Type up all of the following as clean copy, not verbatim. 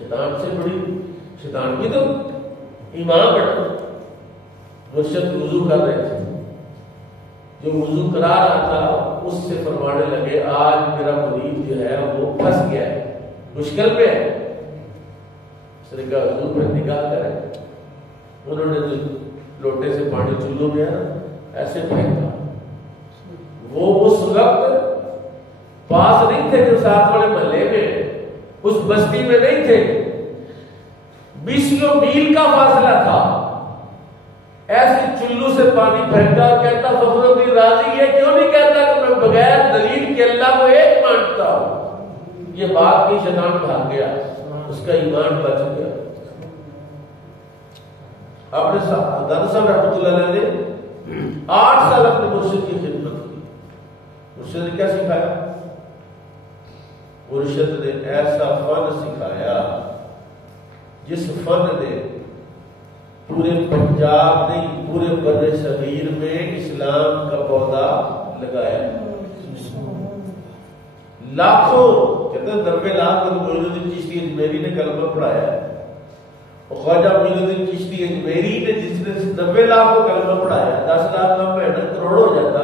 شیطان سے بڑی شیطان بھی تو ایمان بڑھا. مرشد وضو کر رہے تھے, جو وضو کرا رہا تھا اس سے فرمانے لگے آج میرا مرید جو ہے وہ پھنس گیا ہے, مشکل میں ہے. اس نے کہا حضور پہ نگاہ کریں. انہوں نے لوٹے سے پانی چولہوں میں ایسے پھینکا. وہ اس وقت پاس نہیں تھے جو ساتھ والے محلے میں, اس بستی میں نہیں تھے, 20 میل کا فاصلہ تھا. ایسے چلو سے پانی پھینکا اور کہتا فخر الدین رازی یہ کیوں نہیں کہتا کہ میں بغیر دلیل کے اللہ کو ایک مانتا ہوں. یہ بات کی شیطان بھاگ گیا, اس کا ایمان بچ گیا. اپنے دادا صاحب رحمۃ اللہ علیہ نے 8 سال اپنے مرشد کی خدمت کی. مرشد نے کیا سکھایا؟ مرشد نے ایسا فن سکھایا جس فن نے پورے پنجاب نہیں پورے بر صغیر میں اسلام کا پودا لگایا. لاکھوں کہتے ہیں 90 لاکھ کو معین الدین چشتی اجمیری نے کلمہ پڑھایا ہے. خواجہ معین الدین چشتی اجمیری نے جس نے 90 لاکھ کو کلمہ پڑھایا, 10 لاکھ کا محنت کروڑ ہو جاتا,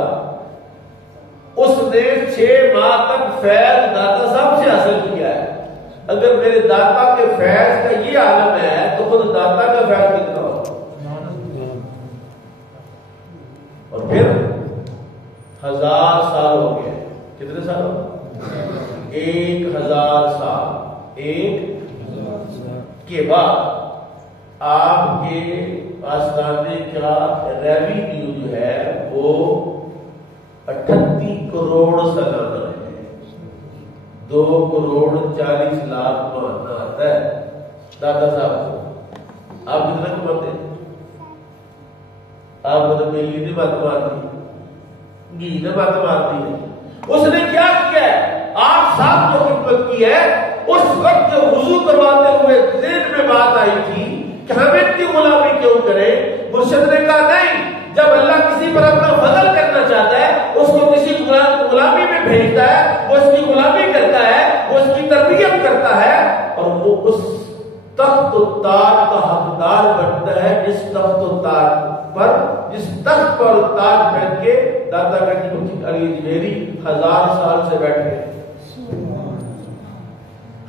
اس نے 6 ماہ تک فیض داتا صاحب سے حاصل کیا ہے. اگر میرے داتا کے فیض کا یہ عالم ہے تو خود داتا کا فیض کتنا ہو. اور پھر 1000 سال ہو گئے. کتنے سال ہو؟ 1000 سال. 1000 کے بعد آپ کے آستانے کا ریوینیو جو ہے وہ 38 کروڑ سالانہ ہے. 2 کروڑ 40 لاکھ ماہانہ آتا ہے دادا صاحب کو. آپ کتنا کماتے ہیں؟ آپ مطلب میلی نے بات مارتی, گھی نے بات مارتی ہے. اس نے کیا کیا ہے؟ 8 سال جو خدمت کی ہے, اس وقت جو وضو کرواتے ہوئے ذہن میں بات آئی تھی کہ ہم ان کی غلامی کیوں کریں, مرشد نے کہا نہیں, جب اللہ کسی پر اپنا فضل کرنا چاہتا ہے اس کو کسی غلامی میں بھیجتا ہے, وہ اس کی غلامی کرتا ہے, وہ اس کی تربیت کرتا ہے, اور وہ اس تخت و تاج کا حقدار بنتا ہے جس تخت و تاج پر, جس تخت پر تاج پہن کے دادا گنج علی اجمیری 1000 سال سے بیٹھے.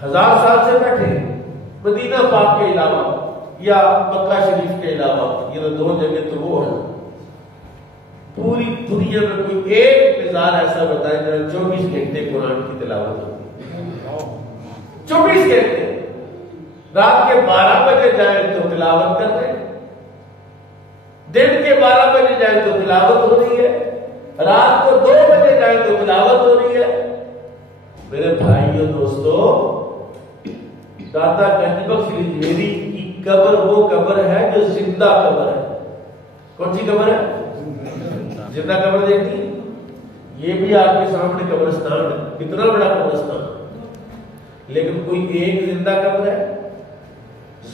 1000 سال سے بیٹھے مدینہ پاک کے علاوہ یا مکہ شریف کے علاوہ. یہ 2 جگہ تو وہ ہیں. پوری دنیا میں کوئی ایک مزار ایسا بتائے جہاں 24 گھنٹے قرآن کی تلاوت ہوتی ہے. 24 گھنٹے. رات کے 12 بجے جائیں تو تلاوت کر رہے ہیں, دن کے 12 بجے جائیں تو تلاوت ہو رہی ہے, رات کو 2 بجے جائیں تو تلاوت ہو رہی ہے. میرے بھائیوں دوستو, داتا گنج بخش اجمیری کی قبر وہ قبر ہے جو زندہ قبر ہے. کون سی قبر ہے؟ زندہ قبر. دیکھتی یہ بھی آپ کے سامنے قبرستان ہے, کتنا بڑا قبرستان, لیکن کوئی ایک زندہ قبر ہے.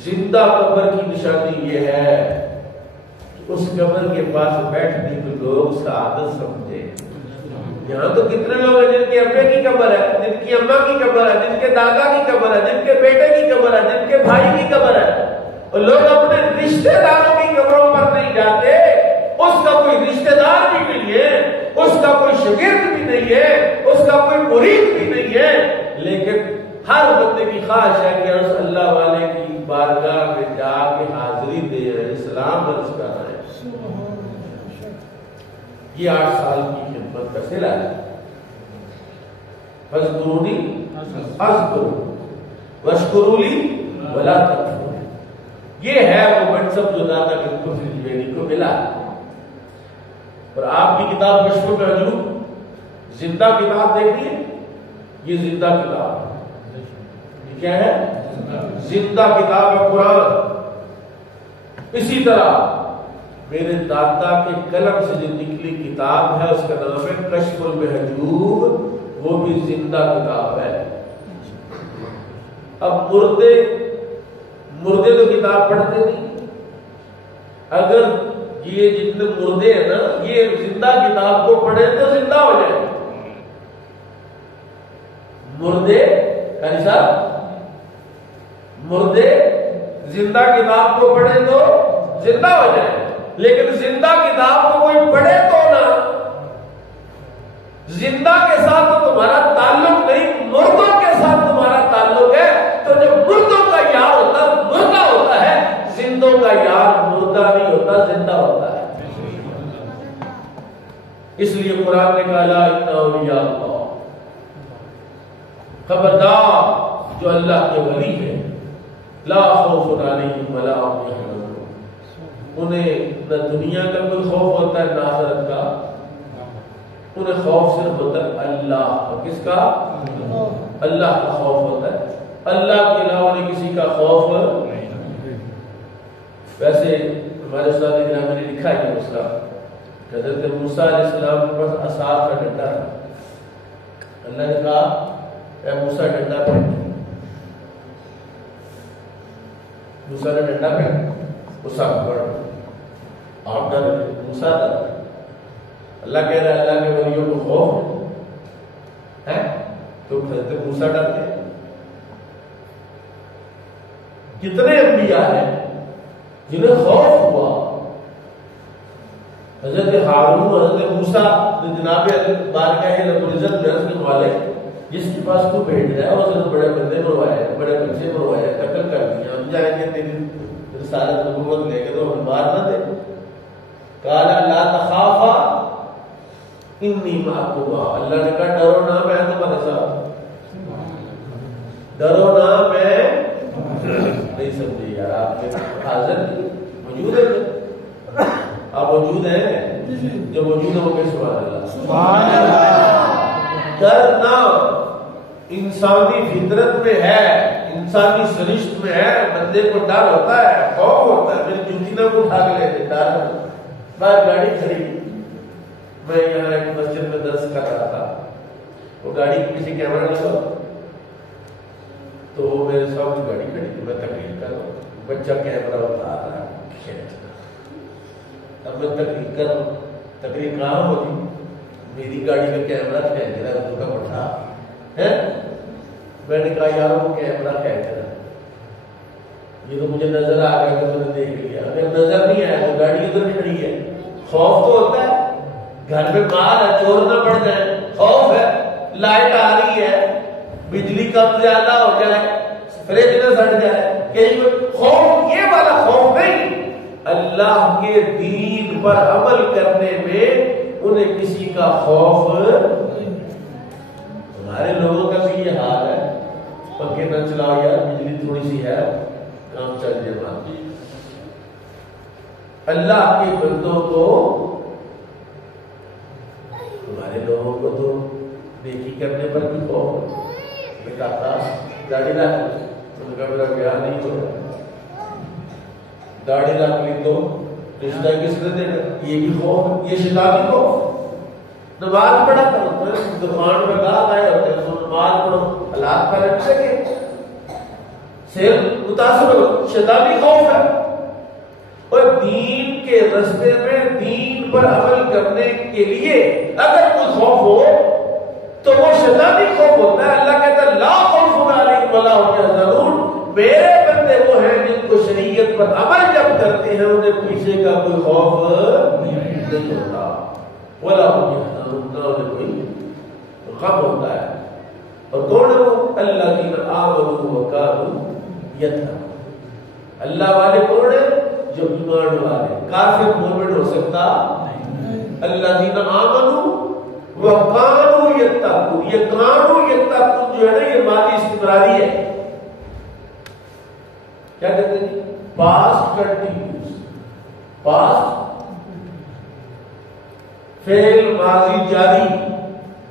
زندہ قبر کی نشانی یہ ہے کہ اس قبر کے پاس بیٹھنے کو لوگ سعادت سمجھے. یہاں تو کتنے لوگ ہیں جن کے ابے کی قبر ہے, جن کی اماں کی قبر ہے, جن کے دادا کی قبر ہے, جن کے بیٹے کی قبر ہے, جن کے بھائی کی قبر ہے, اور لوگ اپنے رشتہ داروں کی قبروں پر نہیں جاتے. اس کا کوئی رشتہ دار بھی نہیں ہے, اس کا کوئی شاگرد بھی نہیں ہے, اس کا کوئی مرید بھی نہیں ہے, لیکن ہر بندے کی خواہش ہے کہ اس اللہ والے کی بارگاہ میں جا کے حاضری دے رہے ہیں, سلام عرض کر رہے ہیں. یہ 8 سال کی خدمت کا صلہ ہے. فاذکرونی اذکرکم واشکروا لی ولا تکفرون. یہ ہے وہ منصب جو داتا گنج بخش اجمیری کو ملا. اور آپ کی کتاب کشف المحجوب زندہ کتاب دیکھ لیے, یہ زندہ کتاب ہے. یہ کیا ہے؟ زندہ کتاب ہے قرآن. اسی طرح میرے داتا کے قلم سے جو نکلی کتاب ہے اس کا نام ہے کشف المحجوب, وہ بھی زندہ کتاب ہے. اب مردے تو کتاب پڑھتے نہیں. اگر یہ جتنے مردے ہیں نا یہ زندہ کتاب کو پڑھیں تو زندہ ہو جائیں. مردے قاری صاحب مردے زندہ کتاب کو پڑھے تو زندہ ہو جائے، لیکن زندہ کتاب کو کوئی پڑھے تو نہ، زندہ کے ساتھ تو تمہارا تعلق نہیں، مردوں کے ساتھ تمہارا تعلق ہے۔ تو جب مردوں کا یار ہوتا مردہ ہوتا ہے، زندوں کا یار مردہ نہیں ہوتا، زندہ ہوتا ہے۔ اس لیے قرآن نے کہا لا الا اولیاء اللہ، خبردار جو اللہ کے ولی ہیں، لا خوف علیہم ولا هم يحزنون، انہیں نہ دنیا کا کوئی خوف ہوتا ہے نہ آخرت کا، انہیں خوف صرف ہوتا ہے اللہ کا۔ کس کا؟ اللہ کا خوف ہوتا ہے، اللہ کے علاوہ انہیں کسی کا خوف نہیں۔ ویسے ہمارے استاد گرامی نے لکھا ہے مسئلہ، حضرت موسیٰ علیہ السلام کے پاس عصا کا ڈنڈا تھا، اللہ نے کہا اے موسیٰ ڈنڈا پھینک، موسیٰ نے ڈنڈا پھینک، غصہ پڑ آپ ڈر موسیٰ تھا، اللہ کہہ رہا ہے اللہ کے ولیوں کو خوف ہے تو حضرت موسیٰ ڈرتے ہیں۔ کتنے انبیاء ہیں جنہیں خوف ہوا، حضرت ہارون، حضرت موسیٰ جناب بارگاہ رب العزت میں عرض کرنے والے، جس کے پاس تو بھیج رہا ہے اس نے بڑے بندے بروائے، بڑے بچے بروائے، قتل کر دیا، ہم جائیں گے تیری رسالت نبوت لے کے تو ہم مار نہ دے۔ قال لا تخافا انی معکما، اللہ نے کہا ڈرو نہ میں تمہارے ساتھ، ڈرو نہ میں نہیں سمجھے یار، آپ حاضر موجود ہے، آپ موجود ہیں، جو موجود ہے وہ کہ سبحان اللہ۔ ڈرنا انسانی فطرت میں ہے، انسانی سرشت میں ہے، بندے کو ڈر ہوتا ہے، خوف ہوتا ہے، میری جوتی نہ اٹھا کے لے ڈر۔ باہر گاڑی کھڑی، میں یہاں ایک مسجد میں درس کر رہا تھا، وہ گاڑی کے پیچھے کیمرہ لگا تو وہ میرے سامنے گاڑی کھڑی، میں تقریر کر رہا ہوں، بچہ کیمرہ اتار رہا ہے، اب میں تقریر کر رہا ہوں، تقریر کہاں ہوگی، میری گاڑی کا کیمرہ کھینچ رہا ہے، اس کا پٹھا ہے، میں نے کہا یار وہ کیمرہ کھینچ رہا ہے، یہ تو مجھے نظر آ گیا کہ میں نے دیکھ لیا، اگر نظر نہیں آیا تو گاڑی ادھر کھڑی ہے، خوف تو ہوتا ہے، گھر میں مال ہے چور نہ پڑ جائے، خوف ہے، لائٹ آ رہی ہے بجلی کم زیادہ ہو جائے، فریج نہ سڑ جائے، کہیں خوف، یہ والا خوف نہیں، اللہ کے دین پر عمل کرنے میں انہیں کسی کا خوف۔ ہمارے لوگوں کا بھی یہ حال ہے، پنکھے نہ چلاؤ یار، بجلی تھوڑی سی ہے، کام چل جائے بات۔ اللہ کے بندوں کو، ہمارے لوگوں کو تو نیکی کرنے پر بھی خوف ہے۔ میں کہا تھا گاڑی رکھ، تو نے کہا میرا بیاہ نہیں ہو رہا، گاڑی رکھ لی تو رشتہ کس نے دینا، یہ بھی خوف ہے، یہ شیطانی خوف۔ نماز پڑھا کرو، دکان میں گاہک آئے ہوتے ہیں تو نماز پڑھو، حالات کا رکھ سکے، صرف متاثر ہو، شیطانی خوف ہے۔ اور دین کے راستے میں دین پر عمل کرنے کے لیے اگر کوئی خوف ہو تو وہ شیطانی خوف ہوتا ہے۔ اللہ کہتا ہے لا خوف علیہم ولا هم يحزنون، میرے بندے وہ ہیں جن کو شریعت پر عمل جب کرتے ہیں انہیں پیچھے کا کوئی خوف نہیں ہوتا، ولا هم يحزنون، نہ انہیں کوئی غم ہوتا ہے۔ اور کون ہے وہ؟ الذین آمنوا وکانوا یتقون، اللہ والے کون ہیں؟ جو ایمان والے، کافر مومن ہو سکتا الذین آمنوا وکانوا یتقون، یہ کانوا یتقون جو ہے نا، یہ ماضی استمراری ہے، کیا کہتے ہیں پاسٹ کنٹینیوس، پاسٹ فعل ماضی جاری،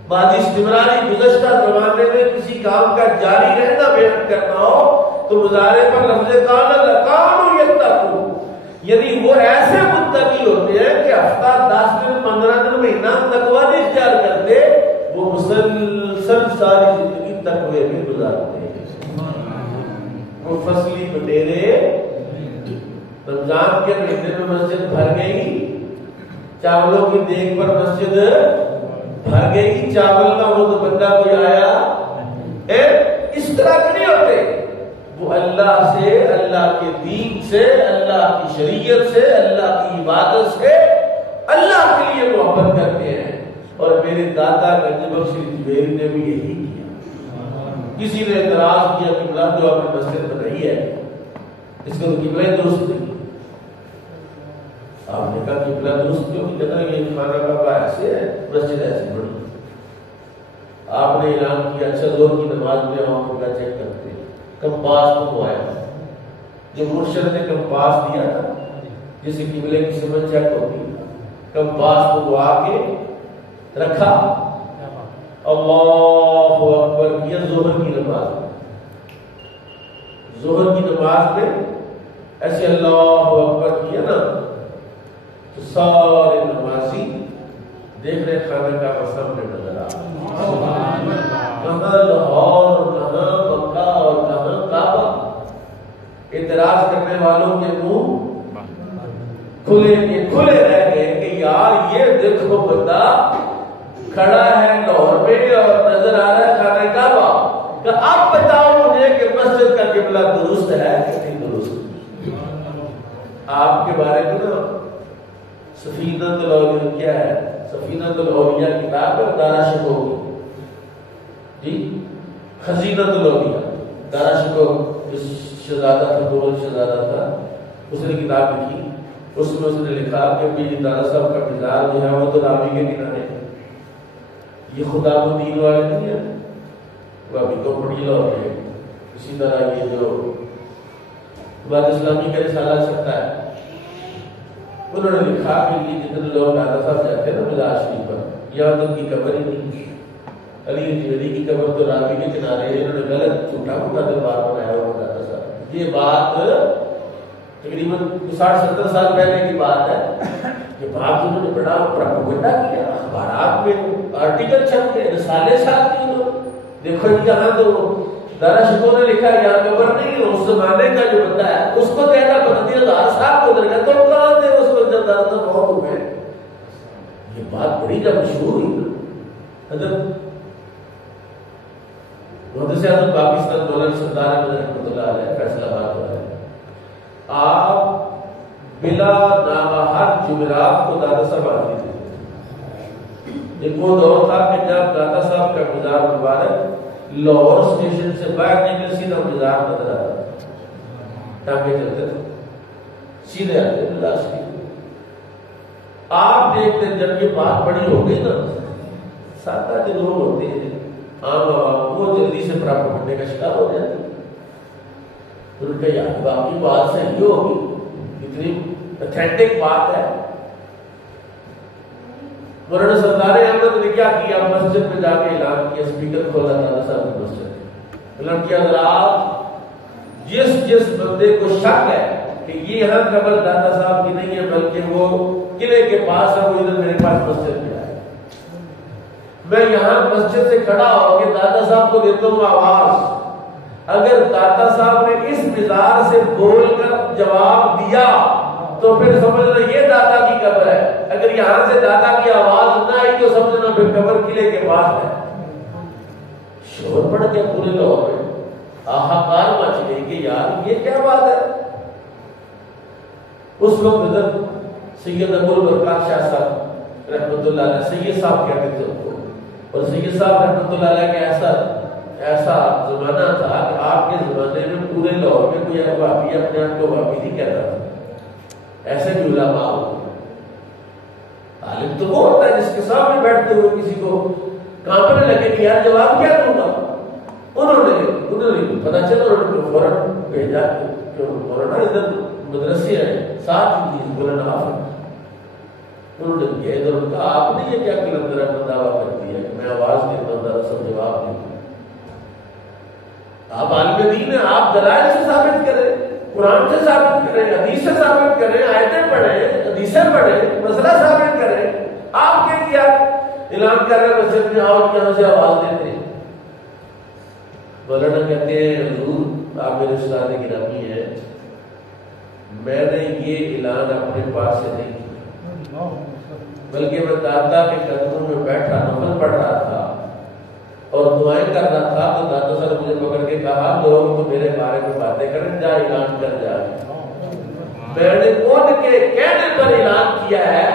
ماضی استمراری، گزشتہ زمانے میں کسی کام کا جاری رہنا بیان کرنا ہو تو مضارع پر لفظ کانوا یتقون، یعنی وہ ایسے متقی ہوتے ہیں کہ ہفتہ 10 دن 15 دن مہینہ تقوی نہیں اختیار کرتے، وہ مسلسل ساری زندگی تقوی میں گزارتے ہیں، وہ فصلی بٹیرے۔ رمضان کے مہینے میں مسجد بھر گئی، چاولوں کی دیگ پر مسجد بھر گئی، چاول نہ ہو تو بندہ کوئی آیا، اس طرح کے نہیں ہوتے، وہ اللہ سے، اللہ کے دین سے، اللہ کی شریعت سے، اللہ کی عبادت سے اللہ کے لیے محبت کرتے ہیں. اور میرے دادا گنج بخش جبیری نے بھی یہی کیا. کسی نے اعتراض کیا کہ قبلہ جو آپ نے مسجد بنائی ہے اس کا قبلہ درست نہیں. آپ نے کہا کہ قبلہ درست کیوں نہیں؟ کہتا یہ خانہ کعبہ ایسے ہے، مسجد ایسی بڑی. آپ نے اعلان کیا اچھا زور کی نماز میں ہم قبلہ چیک کرتے ہیں. کمپاس کو آیا جو مرشد نے کمپاس دیا تھا جسے قبلے کی سمجھ چیک ہوتی ہے، کمپاس کو آ کے رکھا، اللہ اکبر کیا. ظہر کی نماز، ظہر کی نماز میں ایسے اللہ اکبر کیا نا تو سارے نمازی دیکھ رہے خانہ کا سامنے نظر آ کہاں لاہور، کہاں مکہ اور کہاں کعبہ. اعتراض کرنے والوں کے منہ کھلے کے کھلے رہ گئے کہ یار یہ دیکھو بندہ کھڑا ہے لاہور میں اور نظر آ رہا ہے خانہ کعبہ. کہ آپ بتاؤ مجھے کہ مسجد کا قبلہ درست ہے کہ نہیں درست؟ آپ کے بارے میں نا سفینہ الاولیاء کیا ہے؟ سفینہ الاولیاء کتاب ہے دارا شکوہ جی، خزینہ الاولیاء. دارا شکوہ جس شہزادہ تھا، دول شہزادہ تھا، اس نے کتاب لکھی. اس میں اس نے لکھا کہ بھی دادا صاحب کا مزاج جو ہے وہ تو راوی کے کنارے ہے. یہ خدا کو دین والے نہیں ہے، وہ ابھی تو پڑھی لو ہے. اسی طرح یہ جو بات اسلامی کا رسالہ سکتا ہے، انہوں نے لکھا کہ یہ جتنے لوگ دادا صاحب جاتے ہیں نا مزار شریف پر، یہاں تو ان کی قبر ہی نہیں. علی جویری کی قبر تو راوی کے کنارے ہے. انہوں نے غلط جھوٹا موٹا دربار بنایا ہوا دادا صاحب. یہ بات تقریباً 60-70 سال پہلے کی بات ہے. یہ بات انہوں نے بڑا پروپیگنڈا کیا، اخبارات میں آرٹیکل چھپ کے، رسالے چھاپ دیے انہوں نے. دیکھو یہاں تو دارا شکوہ نے لکھا یہاں قبر نہیں ہے. اس زمانے کا جو بندہ ہے اس کو کہنا بندی دار صاحب کو درگاہ تو کہاں تھے اس کو جب دادا صاحب بہت ہوئے. یہ بات بڑی جب مشہور ہوئی حضرت محدث اعظم پاکستان مولانا سردار احمد رحمۃ اللہ علیہ فیصلہ آباد والے، آپ بلا ناغہ جمعرات کو دادا صاحب آتے تھے. ایک وہ دور تھا کہ جب دادا صاحب کا مزار مبارک لاہور اسٹیشن سے باہر نکل سیدھا مزار نظر آتا تھا. ٹانگے چلتے تھے سیدھے آتے تھے لاش کی. آپ دیکھتے جب یہ بات بڑی ہو گئی نا، سادہ جو لوگ ہوتے ہیں عام عوام وہ جلدی سے پراپت کرنے کا شکار ہو جاتے ہیں. ان کا یاد باقی بات صحیح ہوگی، اتنی اتھینٹک بات ہے. مولانا سردار احمد نے کیا کیا؟ مسجد میں جا کے اعلان کیا، اسپیکر کھولا دادا صاحب کی مسجد. اعلان کیا حضرات جس بندے کو شک ہے کہ یہ یہاں قبر دادا صاحب کی نہیں ہے بلکہ وہ قلعے کے پاس ہے، وہ ادھر میرے پاس مسجد میں آئے. میں یہاں مسجد سے کھڑا ہو کے دادا صاحب کو دیتا ہوں آواز. اگر دادا صاحب نے اس مزار سے بول کر جواب دیا تو پھر سمجھنا یہ دادا کی قبر ہے. اگر یہاں سے دادا کی آواز نہ آئی تو سمجھنا پھر قبر قلعے کے پاس ہے. شور پڑ گیا پورے لاہور میں، ہاہاکار مچ گئی کہ یار یہ کیا بات ہے. اس وقت حضرت سید ابو البرکات شاہ صاحب رحمۃ اللہ علیہ، سید صاحب کہتے تھے ان کو، اور سید صاحب رحمۃ اللہ علیہ کا ایسا زمانہ تھا کہ آپ کے زمانے میں پورے لاہور میں کوئی وہابی اپنے آپ کو وہابی نہیں کہتا تھا. ایسے بھی علماء ہوتے. عالم تو وہ ہوتا ہے جس کے سامنے بیٹھتے ہوئے کسی کو کانپنے لگے کہ یار جواب کیا دوں گا. انہوں نے پتا چلا، انہوں نے فوراً بھیجا کہ مولانا ادھر مدرسے ہیں ساتھ ہی مولانا آپ. انہوں نے کیا ادھر ان کا آپ نے یہ کیا کلندر اپنا دعویٰ کر دیا کہ میں آواز دیتا ہوں دادا صاحب جواب نہیں. آپ عالم دین ہیں، آپ دلائل سے ثابت کریں، قرآن سے ثابت کریں، حدیث سے ثابت کریں، آیتیں پڑھیں، حدیثیں پڑھیں، مسئلہ ثابت کریں. آپ کے کیا اعلان کر رہے مسجد میں آؤ یہاں سے آواز دیتے ہیں. مولانا کہتے ہیں حضور آپ میرے استاد گرامی ہیں، میں نے یہ اعلان اپنے پاس سے نہیں کیا، بلکہ میں دادا کے قدموں میں بیٹھا نفل پڑھ رہا تھا اور دعائیں کر رہا تھا تو داتا صاحب نے مجھے پکڑ کے کہا لوگ تو میرے بارے میں باتیں کریں، جا اعلان کر جا۔ میں نے ان کے کہنے پر اعلان کیا ہے،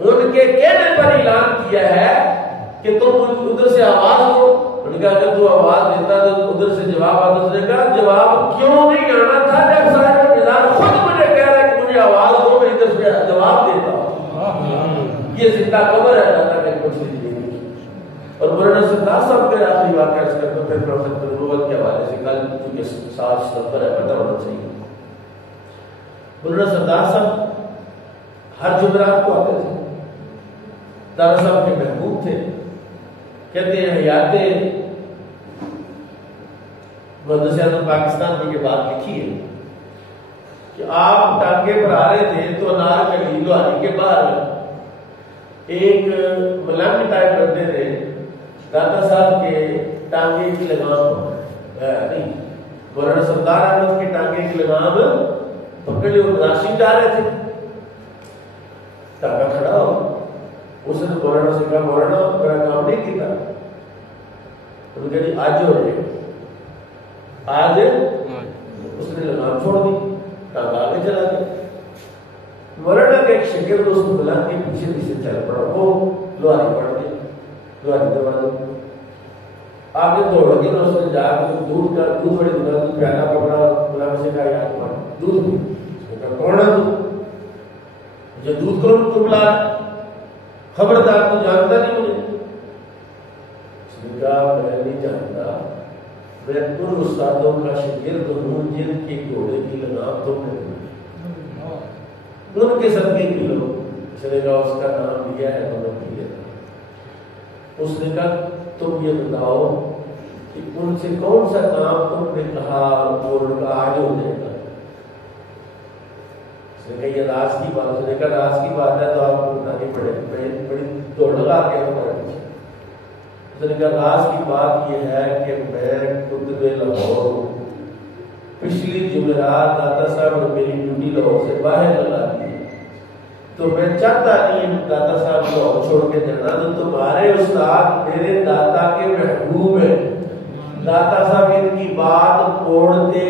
ان کے کہنے پر اعلان کیا ہے کہ تم ادھر سے آواز دو۔ انہوں نے کہا اگر تو آواز دیتا تو ادھر سے جواب آتا۔ اس نے کہا جواب کیوں نہیں آنا تھا جب صاحب نظام خود مجھے کہہ رہا ہے کہ مجھے آواز دو، میں ادھر سے جواب دیتا ہوں۔ یہ زندہ قبر ہے اللہ کے کچھ نہیں۔ اور مولانا سردار صاحب کا آخری واقعہ اس کا پھر پروفیسر نبوت کے حوالے سے کل کیونکہ 7 ستمبر ہے پتہ ہونا چاہیے۔ مولانا سردار صاحب ہر جمعرات کو آتے تھے، دادا صاحب کے محبوب تھے۔ کہتے ہیں حیات مدرسہ اعظم پاکستان میں یہ بات لکھی ہے کہ آپ ٹانگے پر آ رہے تھے تو انار کلی لوہاری کے باہر ایک ملنگ ٹائپ بندے نے دادا صاحب کے ٹانگے کی لگام نہیں مولانا سردار احمد کے ٹانگے کی لگام پکڑ لی اور راشد جا رہے تھے۔ ٹانگا کھڑا ہو، اس نے مولانا سے کہا مولانا میرا کام نہیں کیا۔ انہوں نے کہا آج ہو رہے آج اس نے لگام چھوڑ دی، ٹانگا آگے چلا گیا۔ مولانا کا ایک شاگرد اس کو بلا کے پیچھے پیچھے چل پڑا، وہ لوہاری پڑ گئی، لوہاری دبا دی، آگے دوڑ گیا۔ اس نے جا کے دودھ بڑی دکان پیالہ پکڑا، مولانا سے کہا یار دودھ بھی، کون ہے تو مجھے دودھ کون تو بلا، خبردار تو جانتا نہیں مجھے۔ اس نے کہا میں نہیں جانتا، میں ان استادوں کا شاگرد ہوں جن کے گھوڑے کی لگام تم نے ان کے صدقے کی لو۔ اس نے کہا اس کا نام لیا ہے تو نے لیا۔ اس نے کہا تم یہ بتاؤ کہ ان سے کون سا کام تم نے کہا اور ان کا آج ہو جائے گا۔ اس نے کہا یہ راز کی بات۔ اس نے کہا راز کی بات ہے تو آپ کو بتانی پڑے گی، بڑی دوڑ لگا کے ہمارے پیچھے۔ اس نے کہا راز کی بات یہ ہے کہ میں قطب لاہور ہوں، پچھلی جمعرات داتا صاحب نے میری ڈیوٹی لاہور سے باہر لگا دی، تو میں چاہتا نہیں داتا صاحب کو چھوڑ کے جانا، تو تمہارے استاد میرے داتا کے محبوب ہیں، داتا صاحب ان کی بات توڑتے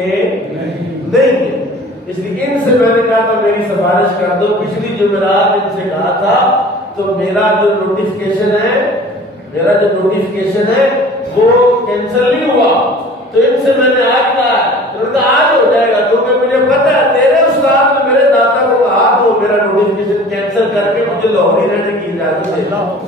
نہیں ہیں، اس لیے ان سے میں نے کہا تھا میری سفارش کر دو۔ پچھلی جمعرات ان سے کہا تھا تو میرا جو نوٹیفکیشن ہے وہ کینسل نہیں ہوا، تو ان سے میں نے آج کہا آج ہو جائے گا، کیونکہ مجھے پتا ہے تیرے استاد نے میرے داتا کو کہا تو میرا نوٹیفکیشن کینسل کر کے مجھے لاہور ہی رہنے کی اجازت دے۔